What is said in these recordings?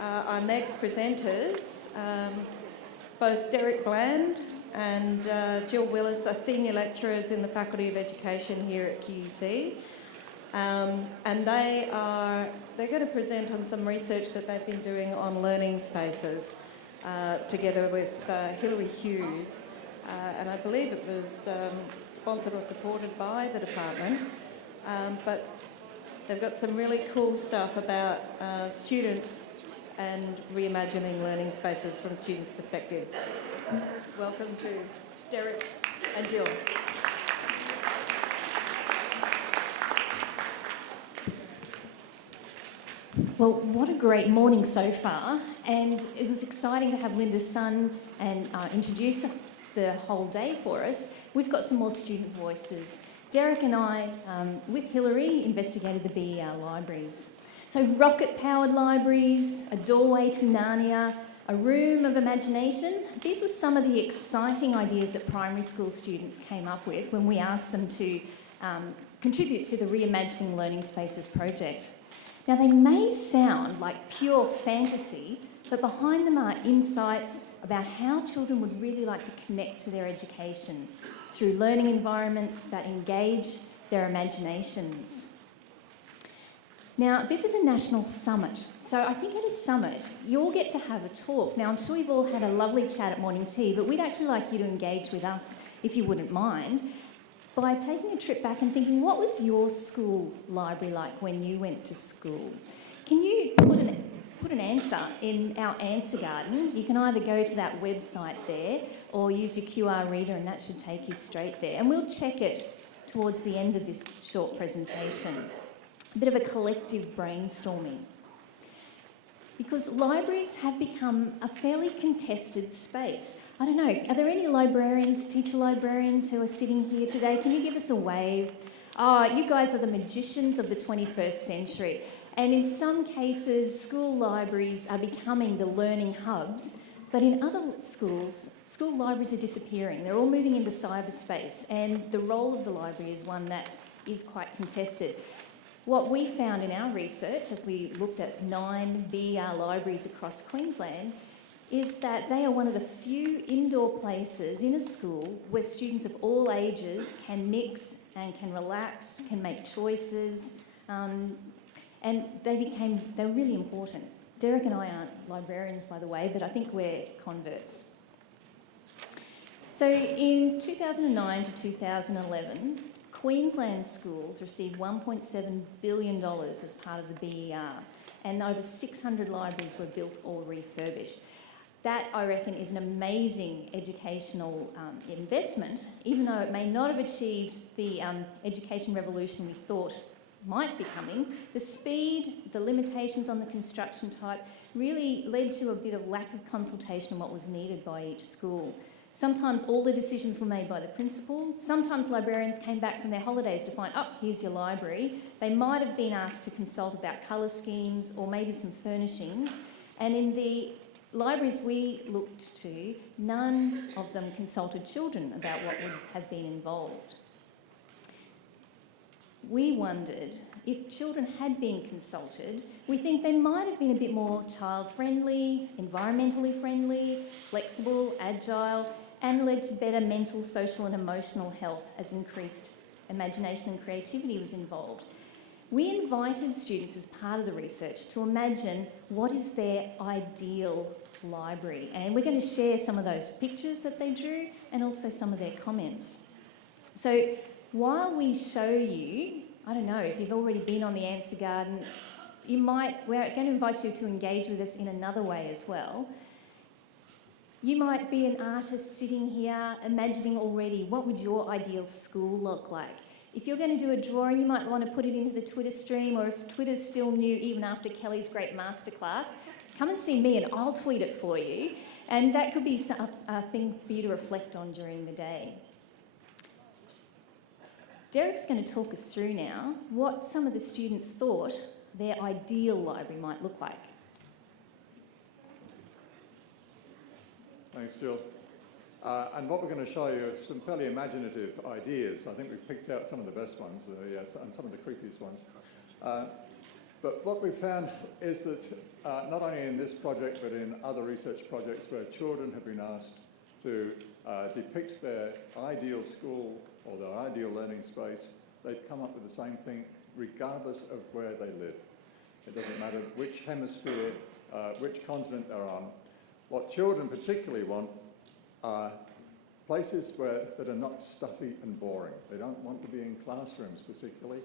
our next presenters, both Derek Bland and Jill Willis are senior lecturers in the Faculty of Education here at QUT. And they're going to present on some research that they've been doing on learning spaces together with Hilary Hughes. And I believe it was sponsored or supported by the department. But they've got some really cool stuff about students and reimagining learning spaces from students' perspectives. Welcome to Derek and Jill. Well, what a great morning so far, and it was exciting to have Linda Sun and introduce the whole day for us. We've got some more student voices. Derek and I, with Hilary, investigated the BER libraries. So rocket-powered libraries, a doorway to Narnia, a room of imagination. These were some of the exciting ideas that primary school students came up with when we asked them to contribute to the Reimagining Learning Spaces project. Now, they may sound like pure fantasy, but behind them are insights about how children would really like to connect to their education through learning environments that engage their imaginations. Now, this is a national summit, so I think at a summit, you all get to have a talk. Now, I'm sure you've all had a lovely chat at morning tea, but we'd actually like you to engage with us, if you wouldn't mind, by taking a trip back and thinking, what was your school library like when you went to school? Can you put an answer in our answer garden? You can either go to that website there or use your QR reader, and that should take you straight there. And we'll check it towards the end of this short presentation. A bit of a collective brainstorming. Because libraries have become a fairly contested space. I don't know, are there any librarians, teacher librarians who are sitting here today? Can you give us a wave? Oh, you guys are the magicians of the 21st century. And in some cases, school libraries are becoming the learning hubs, but in other schools, school libraries are disappearing. They're all moving into cyberspace, and the role of the library is one that is quite contested. What we found in our research, as we looked at 9 BER libraries across Queensland, is that they are one of the few indoor places in a school where students of all ages can mix and can relax, can make choices, and they're really important. Derek and I aren't librarians, by the way, but I think we're converts. So in 2009 to 2011, Queensland schools received $1.7 billion as part of the BER, and over 600 libraries were built or refurbished. That, I reckon, is an amazing educational investment, even though it may not have achieved the education revolution we thought might be coming. The speed, the limitations on the construction type really led to a bit of lack of consultation on what was needed by each school. Sometimes all the decisions were made by the principal. Sometimes librarians came back from their holidays to find, oh, here's your library. They might have been asked to consult about colour schemes or maybe some furnishings. And in the libraries we looked to, none of them consulted children about what would have been involved. We wondered if children had been consulted, we think they might have been a bit more child-friendly, environmentally friendly, flexible, agile, and led to better mental, social and emotional health as increased imagination and creativity was involved. We invited students as part of the research to imagine what is their ideal library, and we're going to share some of those pictures that they drew and also some of their comments. So while we show you, I don't know, if you've already been on the answer garden, we're going to invite you to engage with us in another way as well. You might be an artist sitting here imagining already what would your ideal school look like. If you're going to do a drawing, you might want to put it into the Twitter stream, or if Twitter's still new, even after Kelly's great masterclass, come and see me and I'll tweet it for you. And that could be a thing for you to reflect on during the day. Derek's going to talk us through now what some of the students thought their ideal library might look like. Thanks, Jill. And what we're going to show you are some fairly imaginative ideas. I think we've picked out some of the best ones, and some of the creepiest ones. But what we've found is that not only in this project but in other research projects where children have been asked to depict their ideal school or their ideal learning space, they've come up with the same thing regardless of where they live. It doesn't matter which hemisphere, which continent they're on. What children particularly want are places that are not stuffy and boring. They don't want to be in classrooms particularly.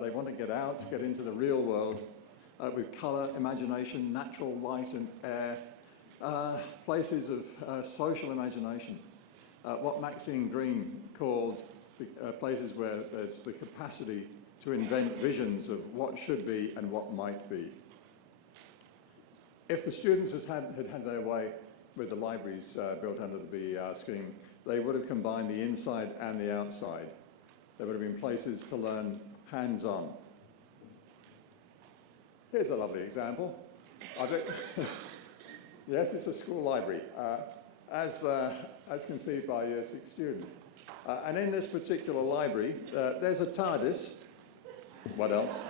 They want to get out, get into the real world with colour, imagination, natural light and air, places of social imagination. What Maxine Green called places where there's the capacity to invent visions of what should be and what might be. If the students had their way with the libraries built under the BER scheme, they would have combined the inside and the outside. There would have been places to learn hands-on. Here's a lovely example. Yes, it's a school library, as conceived by a Year 6 student. And in this particular library, there's a TARDIS. What else?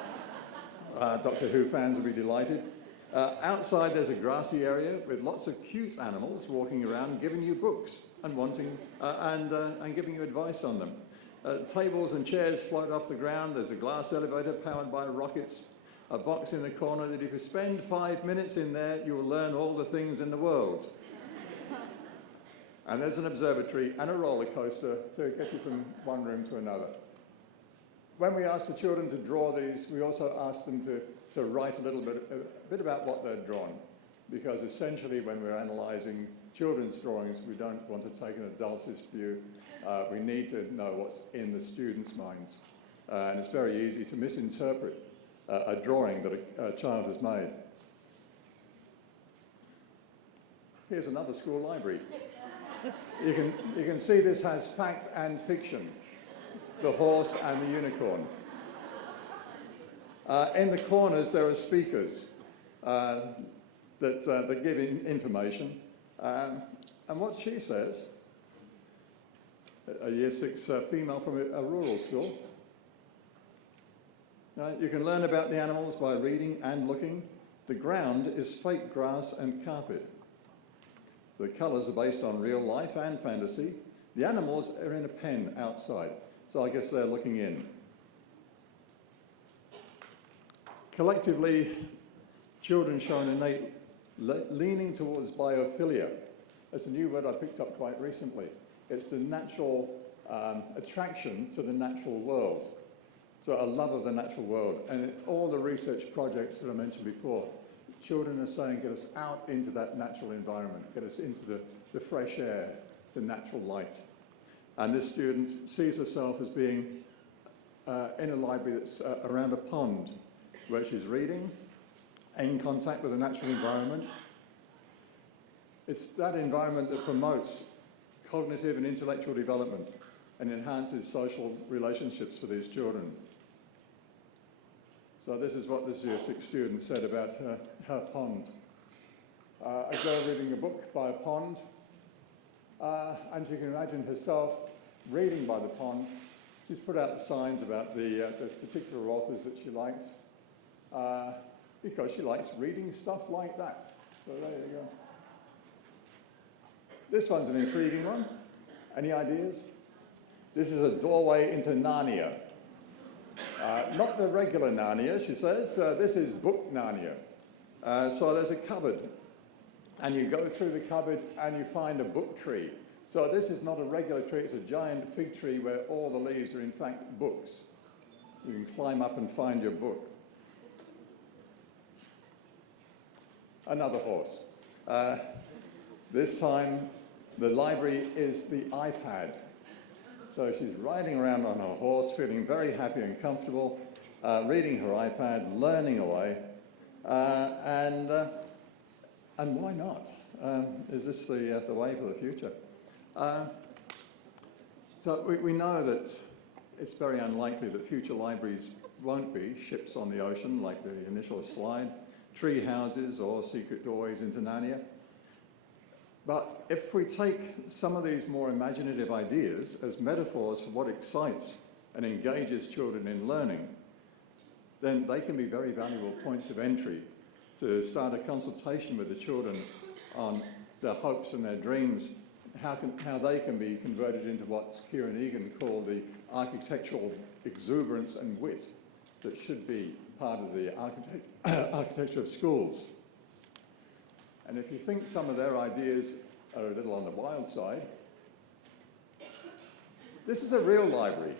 Doctor Who fans will be delighted. Outside there's a grassy area with lots of cute animals walking around giving you books and and giving you advice on them. Tables and chairs float off the ground. There's a glass elevator powered by rockets. A box in the corner that if you spend 5 minutes in there, you will learn all the things in the world. And there's an observatory and a roller coaster to get you from one room to another. When we asked the children to draw these, we also asked them to write a bit about what they'd drawn, because essentially when we're analysing children's drawings, we don't want to take an adultist view. We need to know what's in the students' minds. And it's very easy to misinterpret a drawing that a child has made. Here's another school library. You can see this has fact and fiction, the horse and the unicorn. In the corners there are speakers that give information. And what she says, a Year 6 female from a rural school, you can learn about the animals by reading and looking. The ground is fake grass and carpet. The colours are based on real life and fantasy. The animals are in a pen outside, so I guess they're looking in. Collectively, children show an innate leaning towards biophilia. That's a new word I picked up quite recently. It's the natural attraction to the natural world. So a love of the natural world. And all the research projects that I mentioned before, children are saying, get us out into that natural environment, get us into the fresh air, the natural light. And this student sees herself as being in a library that's around a pond, where she's reading, in contact with the natural environment. It's that environment that promotes cognitive and intellectual development and enhances social relationships for these children. So this is what this Year 6 student said about her pond. A girl reading a book by a pond, and you can imagine herself reading by the pond. She's put out the signs about the particular authors that she likes, because she likes reading stuff like that. So there you go. This one's an intriguing one. Any ideas? This is a doorway into Narnia. Not the regular Narnia, she says. This is book Narnia. So there's a cupboard, and you go through the cupboard and you find a book tree. So this is not a regular tree, it's a giant fig tree where all the leaves are in fact books. You can climb up and find your book. Another horse. This time the library is the iPad. So she's riding around on her horse, feeling very happy and comfortable, reading her iPad, learning away, and why not? Is this the way for the future? So we know that it's very unlikely that future libraries won't be ships on the ocean like the initial slide, tree houses or secret doorways into Narnia. But if we take some of these more imaginative ideas as metaphors for what excites and engages children in learning, then they can be very valuable points of entry to start a consultation with the children on their hopes and their dreams, how they can be converted into what Kieran Egan called the architectural exuberance and wit that should be part of the architecture of schools. And if you think some of their ideas are a little on the wild side, this is a real library.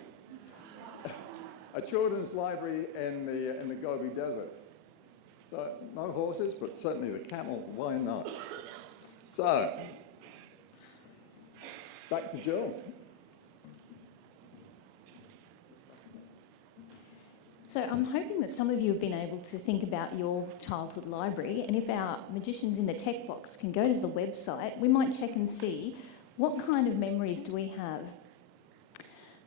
A children's library in the Gobi Desert. So, no horses, but certainly the camel, why not? So, back to Jill. So I'm hoping that some of you have been able to think about your childhood library, and if our magicians in the tech box can go to the website, we might check and see what kind of memories do we have.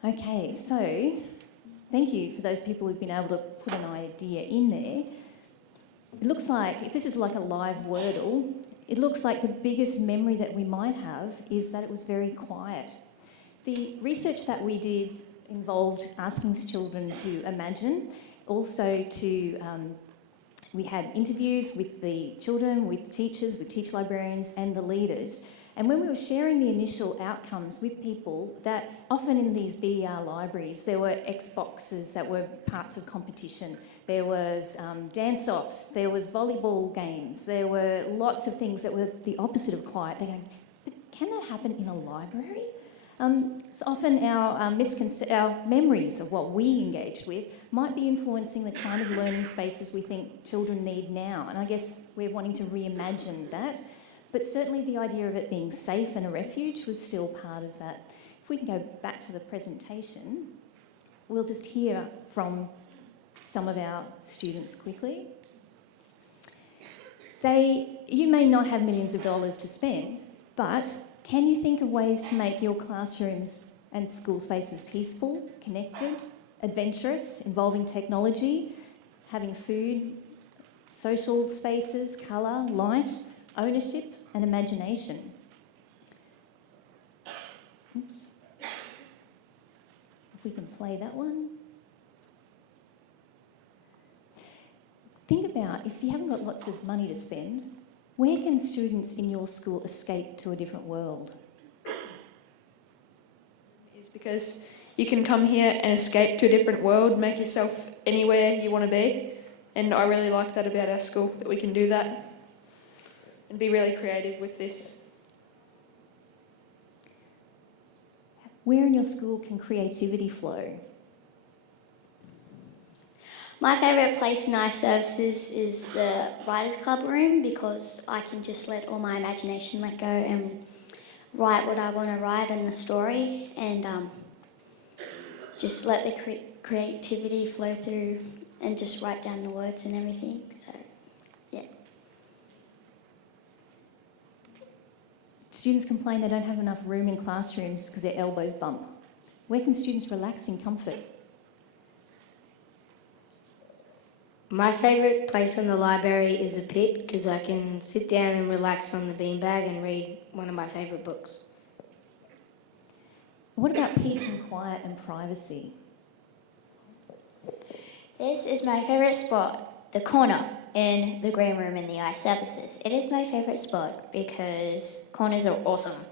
Okay, so thank you for those people who've been able to put an idea in there. It looks like, if this is like a live Wordle, it looks like the biggest memory that we might have is that it was very quiet. The research that we did involved asking children to imagine, also we had interviews with the children, with teachers, with teacher librarians and the leaders. And when we were sharing the initial outcomes with people, that often in these BER libraries, there were Xboxes that were parts of competition. There was dance-offs, there was volleyball games, there were lots of things that were the opposite of quiet. They're going, but can that happen in a library? So often our memories of what we engaged with might be influencing the kind of learning spaces we think children need now. And I guess we're wanting to reimagine that. But certainly the idea of it being safe and a refuge was still part of that. If we can go back to the presentation, we'll just hear from some of our students quickly. You may not have millions of dollars to spend, but can you think of ways to make your classrooms and school spaces peaceful, connected, adventurous, involving technology, having food, social spaces, colour, light, ownership and imagination? Oops. If we can play that one. Think about, if you haven't got lots of money to spend, where can students in your school escape to a different world? It's because you can come here and escape to a different world, make yourself anywhere you want to be. And I really like that about our school, that we can do that and be really creative with this. Where in your school can creativity flow? My favourite place in our services is the Writers Club room, because I can just let all my imagination let go and write what I want to write in the story, and just let the creativity flow through and just write down the words and everything. So, yeah. Students complain they don't have enough room in classrooms because their elbows bump. Where can students relax in comfort? My favourite place in the library is a pit, because I can sit down and relax on the beanbag and read one of my favourite books. What about peace and quiet and privacy? This is my favourite spot, the corner in the green room in the eye services. It is my favourite spot because corners are awesome.